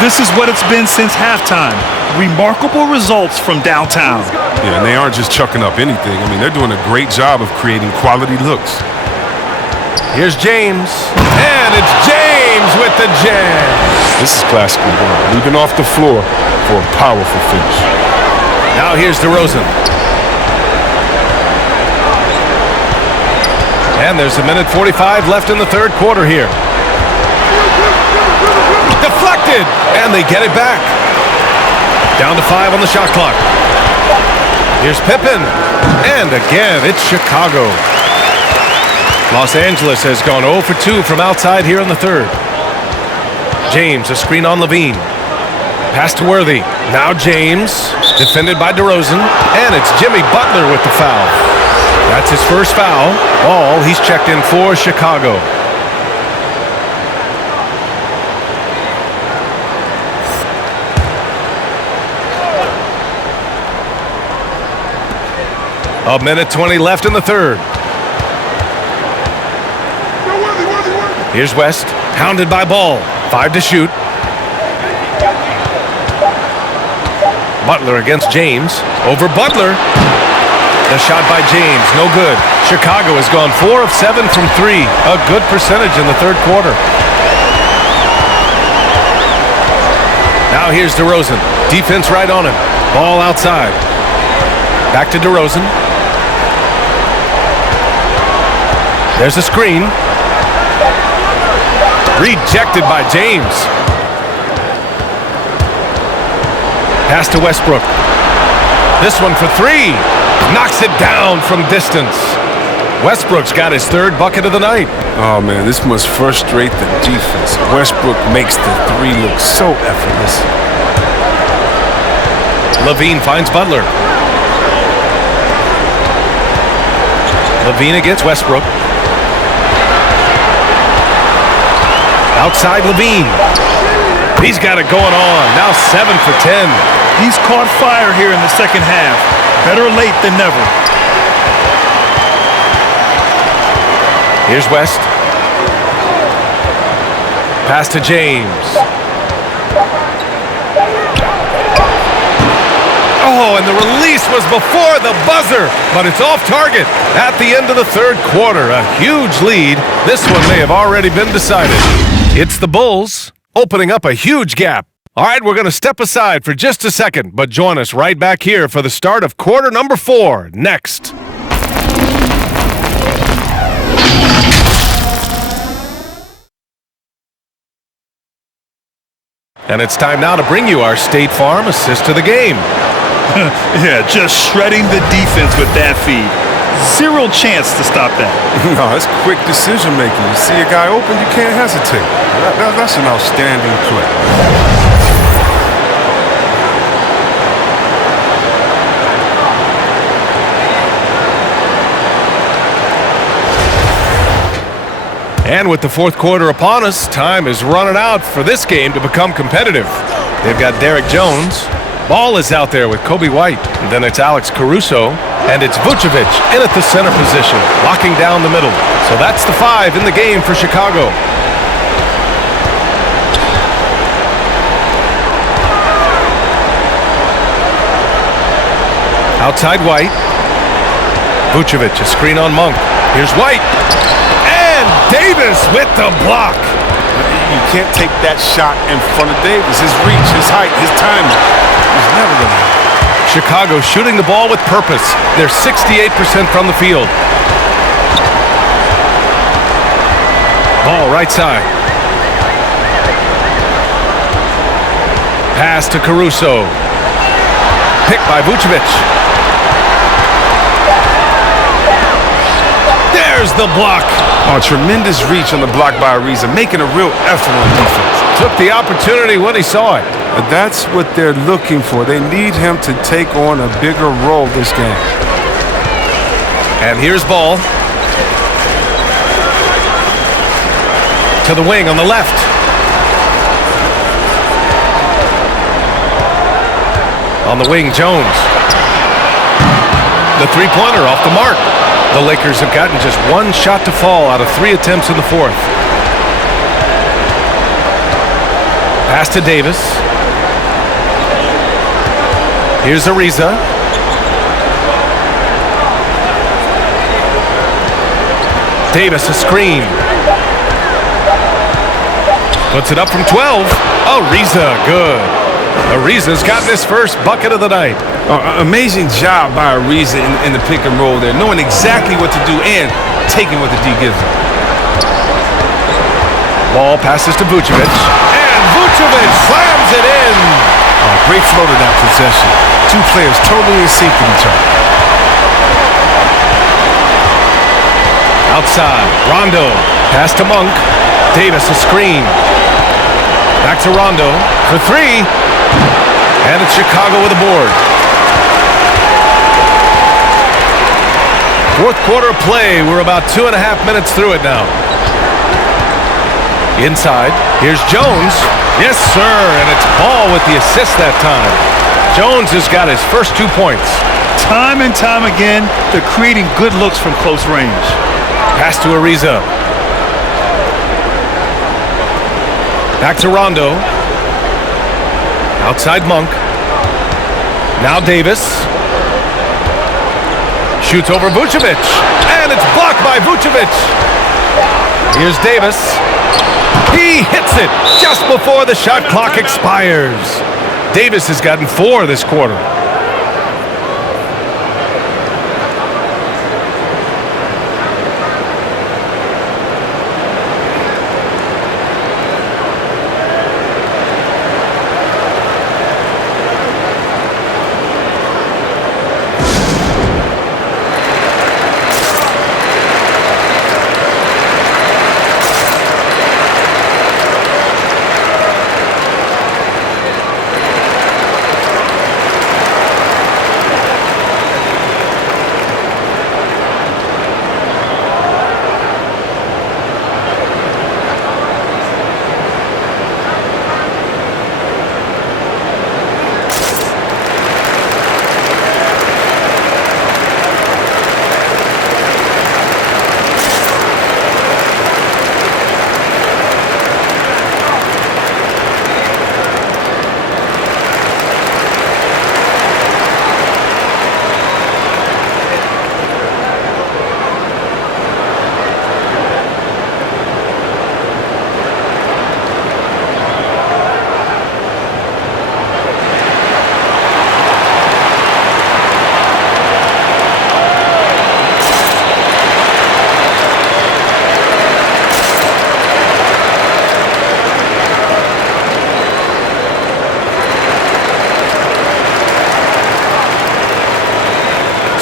This is what it's been since halftime. Remarkable results from downtown. Yeah, and they aren't just chucking up anything. I mean, they're doing a great job of creating quality looks. Here's James. And it's James with the jam. This is classic LeBron, leaping off the floor for a powerful finish. Now here's DeRozan. And there's a minute 45 left in the third quarter here. Deflected, and they get it back. Down to 5 on the shot clock. Here's Pippen, and again, it's Chicago. Los Angeles has gone 0 for 2 from outside here in the third. James, a screen on Levine. Pass to Worthy. Now James, defended by DeRozan, and it's Jimmy Butler with the foul. That's his first foul. Ball, he's checked in for Chicago. A minute 20 left in the third. Here's West, hounded by Ball. 5 to shoot. Butler against James. Over Butler. The shot by James, no good. Chicago has gone 4 of 7 from 3. A good percentage in the third quarter. Now here's DeRozan. Defense right on him. Ball outside. Back to DeRozan. There's a screen. Rejected by James. Pass to Westbrook. This one for 3. Knocks it down from distance. Westbrook's got his third bucket of the night. Oh, man, this must frustrate the defense. Westbrook makes the 3 look so effortless. Levine finds Butler. Levine against Westbrook. Outside Levine. He's got it going on. Now 7 for 10. He's caught fire here in the second half. Better late than never. Here's West. Pass to James. Oh, and the release was before the buzzer, but it's off target at the end of the third quarter. A huge lead. This one may have already been decided. It's the Bulls opening up a huge gap. All right, we're going to step aside for just a second, but join us right back here for the start of quarter number 4 next. And it's time now to bring you our State Farm assist to the game. Yeah, just shredding the defense with that feed. Zero chance to stop that. No, it's quick decision making. You see a guy open, you can't hesitate. That's an outstanding play. And with the fourth quarter upon us, time is running out for this game to become competitive. They've got Derek Jones. Ball is out there with Kobe White. And then it's Alex Caruso. And it's Vucevic in at the center position, locking down the middle. So that's the 5 in the game for Chicago. Outside White. Vucevic, a screen on Monk. Here's White. And Davis with the block. You can't take that shot in front of Davis. His reach, his height, his timing. He's never going to happen. Chicago shooting the ball with purpose. They're 68% from the field. Ball right side. Pass to Caruso. Picked by Vucevic. There's the block. Oh, tremendous reach on the block by Ariza, making a real effort on defense. Took the opportunity when he saw it. But that's what they're looking for. They need him to take on a bigger role this game. And here's Ball. To the wing on the left. On the wing, Jones. The three-pointer off the mark. The Lakers have gotten just one shot to fall out of 3 attempts in the fourth. Pass to Davis. Here's Ariza. Davis a screen. Puts it up from 12. Ariza, good. Ariza's gotten his first bucket of the night. Amazing job by Ariza in the pick and roll there, knowing exactly what to do and taking what the D gives him. Ball passes to Vucevic. And Vucevic slams it in. Great flow to that possession. Two players totally in sync with each other. Outside, Rondo. Pass to Monk. Davis a screen. Back to Rondo for 3. And it's Chicago with a board. Fourth quarter play. We're about 2.5 minutes through it now. Inside, here's Jones. Yes, sir, and it's Ball with the assist that time. Jones has got his first 2 points. Time and time again, they're creating good looks from close range. Pass to Ariza. Back to Rondo. Outside Monk. Now Davis. Shoots over Vucevic. And it's blocked by Vucevic. Here's Davis. He hits it just before the shot clock expires. Davis has gotten 4 this quarter.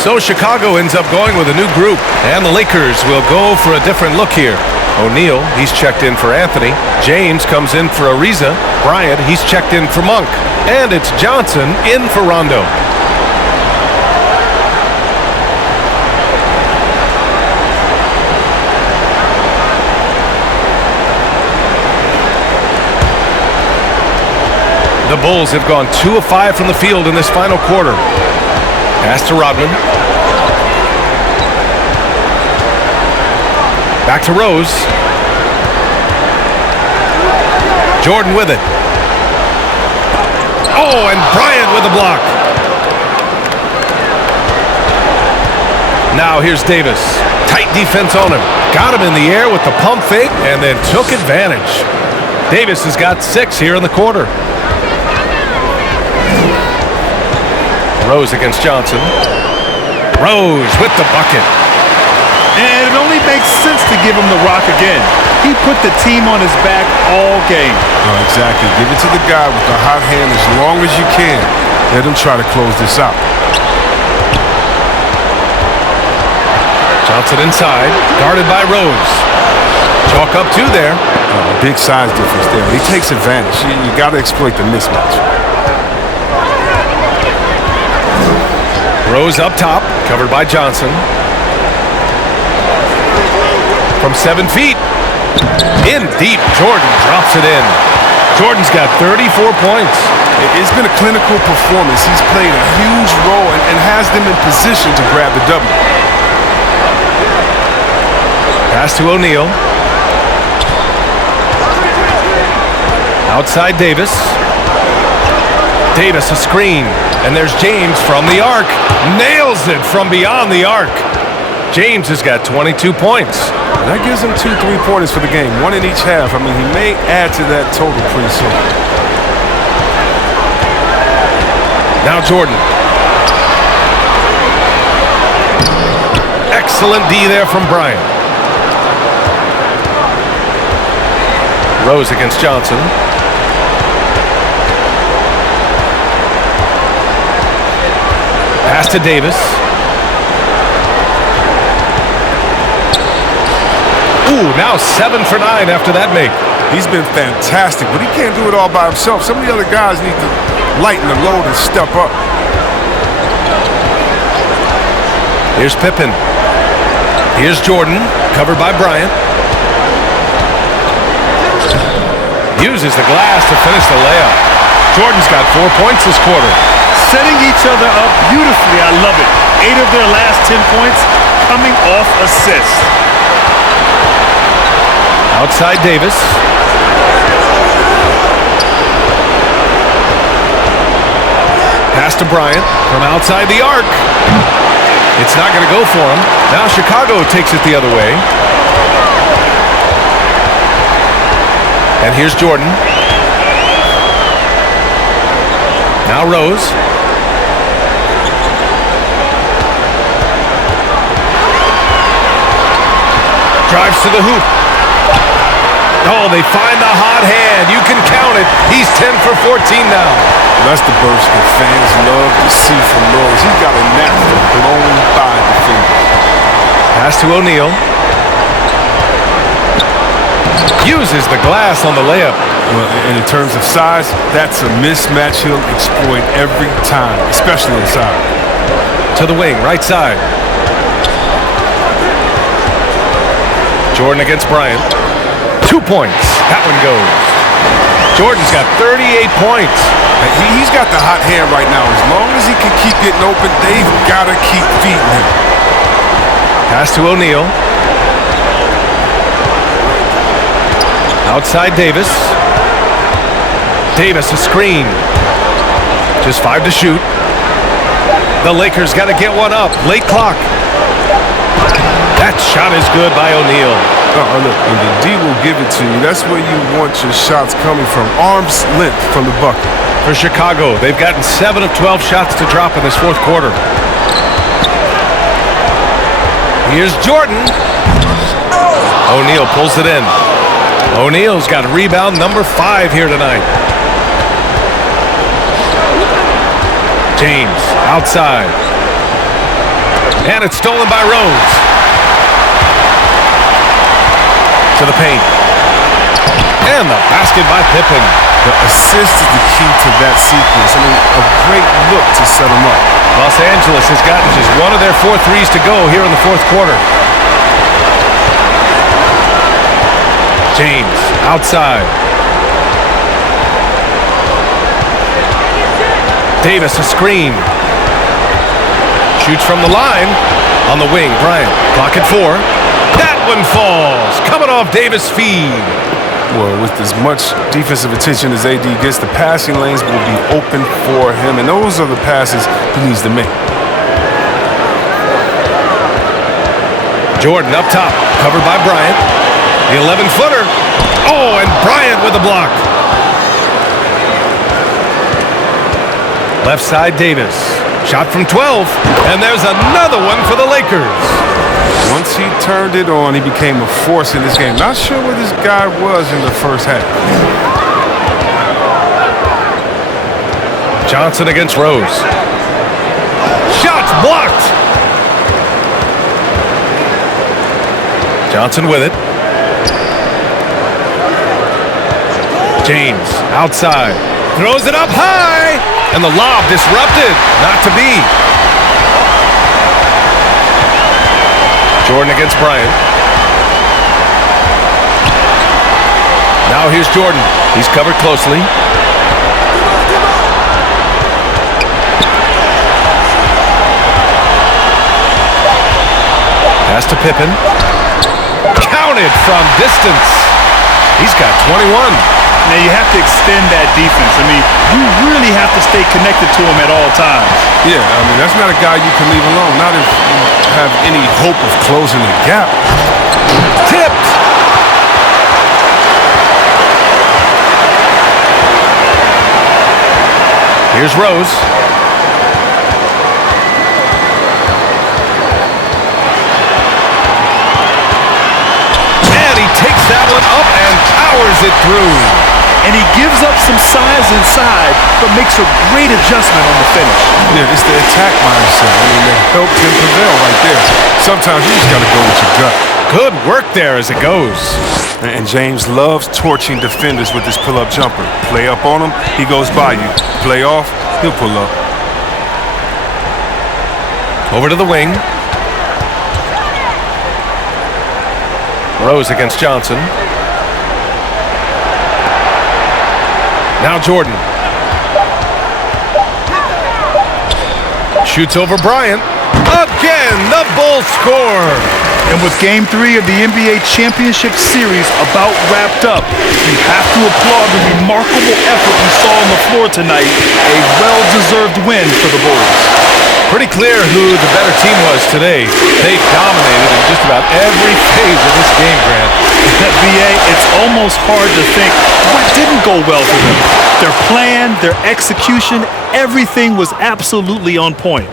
So Chicago ends up going with a new group, and the Lakers will go for a different look here. O'Neal, he's checked in for Anthony. James comes in for Ariza. Bryant, he's checked in for Monk. And it's Johnson in for Rondo. The Bulls have gone 2 of 5 from the field in this final quarter. Pass to Rodman. Back to Rose. Jordan with it. Oh, and Bryant with the block. Now here's Davis. Tight defense on him. Got him in the air with the pump fake and then took advantage. Davis has got 6 here in the quarter. Rose against Johnson. Rose with the bucket. And it only makes sense to give him the rock again. He put the team on his back all game. Oh, exactly. Give it to the guy with the hot hand as long as you can. Let him try to close this out. Johnson inside, guarded by Rose. Chalk up 2 there. Big size difference there. He takes advantage. You got to exploit the mismatch. Rose up top, covered by Johnson. From 7 feet. In deep, Jordan drops it in. Jordan's got 34 points. It's been a clinical performance. He's played a huge role and has them in position to grab the W. Pass to O'Neal. Outside Davis. Davis a screen. And there's James from the arc. Nails it from beyond the arc. James has got 22 points. That gives him 2 3-pointers for the game. 1 in each half. I mean, he may add to that total pretty soon. Now Jordan. Excellent D there from Bryant. Rose against Johnson. Pass to Davis. Ooh, now 7 for 9 after that make. He's been fantastic, but he can't do it all by himself. Some of the other guys need to lighten the load and step up. Here's Pippen. Here's Jordan, covered by Bryant. Uses the glass to finish the layup. Jordan's got 4 points this quarter. Setting each other up beautifully. I love it. 8 of their last 10 points coming off assists. Outside Davis. Pass to Bryant from outside the arc. It's not going to go for him. Now Chicago takes it the other way. And here's Jordan. Now Rose. Drives to the hoop. Oh, they find the hot hand. You can count it. He's 10 for 14 now. That's the burst that fans love to see from Rose. He's got a knack for blowing by defenders. Pass to O'Neal. Uses the glass on the layup. Well, and in terms of size, that's a mismatch he'll exploit every time, especially inside. To the wing, right side. Jordan against Bryant. 2 points. That one goes. Jordan's got 38 points. He's got the hot hand right now. As long as he can keep getting open, they've got to keep feeding him. Pass to O'Neal. Outside Davis. Davis a screen. Just 5 to shoot. The Lakers got to get one up. Late clock. That shot is good by O'Neal. Look, and the D will give it to you. That's where you want your shots coming from. Arm's length from the bucket. For Chicago, they've gotten 7 of 12 shots to drop in this fourth quarter. Here's Jordan. O'Neal pulls it in. O'Neal's got rebound number 5 here tonight. James outside. And it's stolen by Rose. To the paint. And the basket by Pippen. The assist is the key to that sequence. I mean, a great look to set them up. Los Angeles has gotten just 1 of their 4 threes to go here in the fourth quarter. James outside. Davis a screen. Shoots from the line. On the wing, Bryant. Clock at 4. That one falls, coming off Davis' feed. Well, with as much defensive attention as AD gets, the passing lanes will be open for him, and those are the passes he needs to make. Jordan up top, covered by Bryant. The 11-footer. Oh, and Bryant with the block. Left side, Davis. Shot from 12, and there's another one for the Lakers. Once he turned it on, he became a force in this game. Not sure where this guy was in the first half. Johnson against Rose. Shots blocked. Johnson with it. James outside. Throws it up high. And the lob disrupted. Not to be. Jordan against Bryant. Now here's Jordan. He's covered closely. Pass to Pippen. Counted from distance. He's got 21. Now you have to extend that defense. I mean, you really have to stay connected to him at all times. Yeah, I mean, that's not a guy you can leave alone. Not if you have any hope of closing the gap. Tipped. Here's Rose. And he takes that one up and powers it through. And he gives up some size inside, but makes a great adjustment on the finish. Yeah, it's the attack mindset. I mean, that helped him prevail right there. Sometimes you just got to go with your gut. Good work there as it goes. And James loves torching defenders with his pull-up jumper. Play up on him, he goes by you. Play off, he'll pull up. Over to the wing. Rose against Johnson. Now Jordan. Shoots over Bryant. Again, the Bulls score. And with Game 3 of the NBA Championship Series about wrapped up, you have to applaud the remarkable effort we saw on the floor tonight. A well-deserved win for the Bulls. Pretty clear who the better team was today. They dominated in just about every phase of this game, Grant. BA, it's almost hard to think what didn't go well for them. Their plan, their execution, everything was absolutely on point.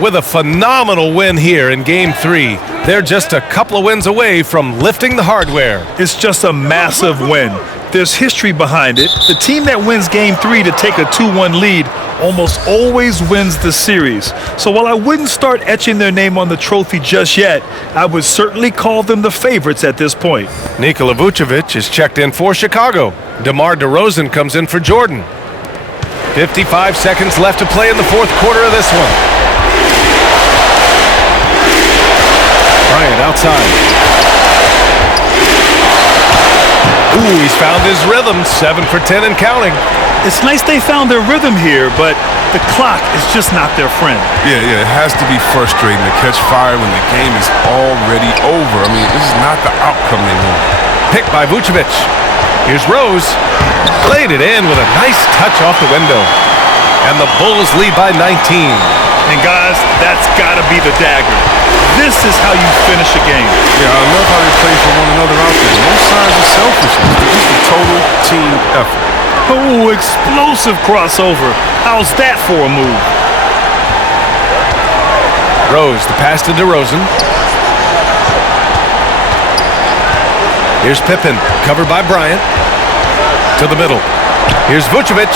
With a phenomenal win here in Game 3, they're just a couple of wins away from lifting the hardware. It's just a massive win. There's history behind it. The team that wins Game 3 to take a 2-1 lead almost always wins the series. So while I wouldn't start etching their name on the trophy just yet, I would certainly call them the favorites at this point. Nikola Vucevic is checked in for Chicago. DeMar DeRozan comes in for Jordan. 55 seconds left to play in the fourth quarter of this one. Bryant outside. Ooh, he's found his rhythm. 7 for 10 and counting. It's nice they found their rhythm here, but the clock is just not their friend. Yeah, it has to be frustrating to catch fire when the game is already over. I mean, this is not the outcome they want. Picked by Vucevic. Here's Rose. Played it in with a nice touch off the window. And the Bulls lead by 19. And guys, that's got to be the dagger. This is how you finish a game. Yeah, I love how they play for one another out there. No signs of selfishness. It's just a total team effort. Oh, explosive crossover. How's that for a move? Rose, the pass to DeRozan. Here's Pippen, covered by Bryant. To the middle. Here's Vucevic.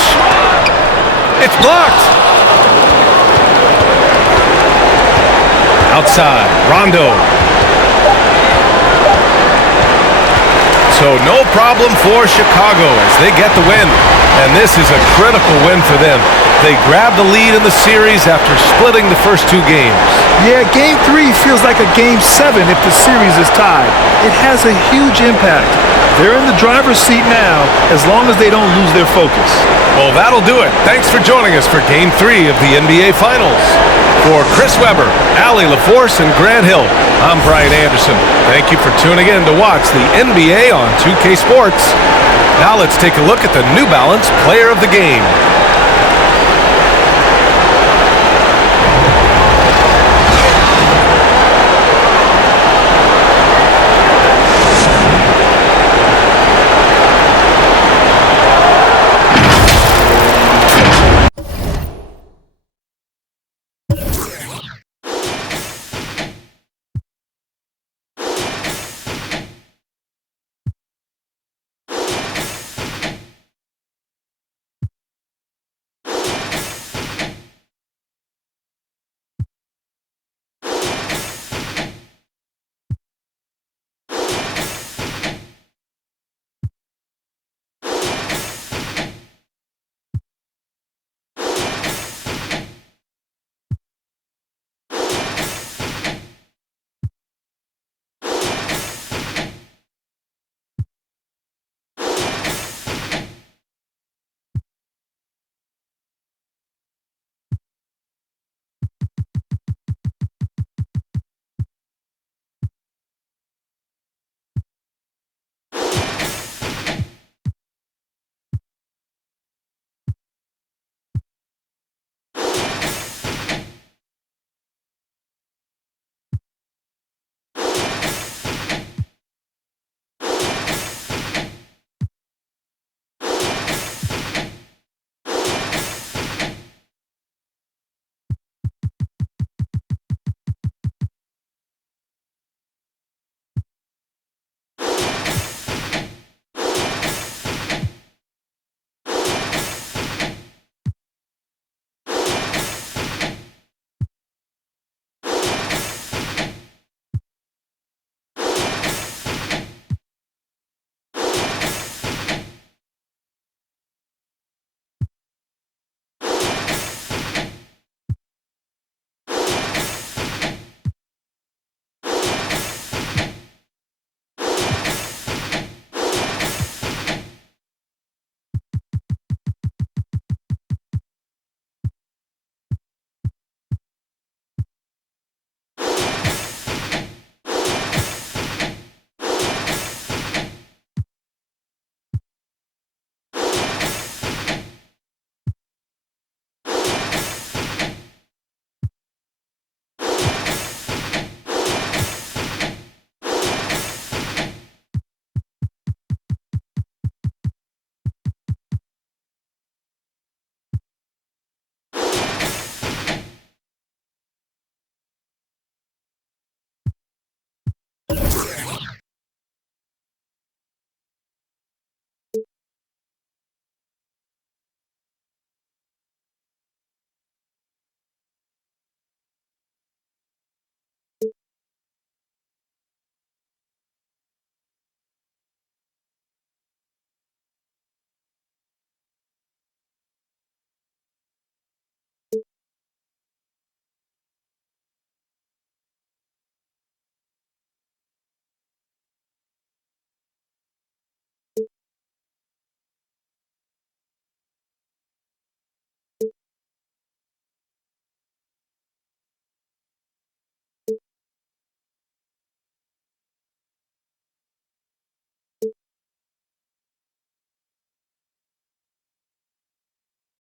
It's blocked. Outside, Rondo. So no problem for Chicago as they get the win. And this is a critical win for them. They grab the lead in the series after splitting the first 2 games. Yeah, Game 3 feels like a Game 7 if the series is tied. It has a huge impact. They're in the driver's seat now as long as they don't lose their focus. Well, that'll do it. Thanks for joining us for Game 3 of the NBA Finals. For Chris Weber, Allie LaForce, and Grant Hill, I'm Brian Anderson. Thank you for tuning in to watch the NBA on 2K Sports. Now let's take a look at the New Balance Player of the Game.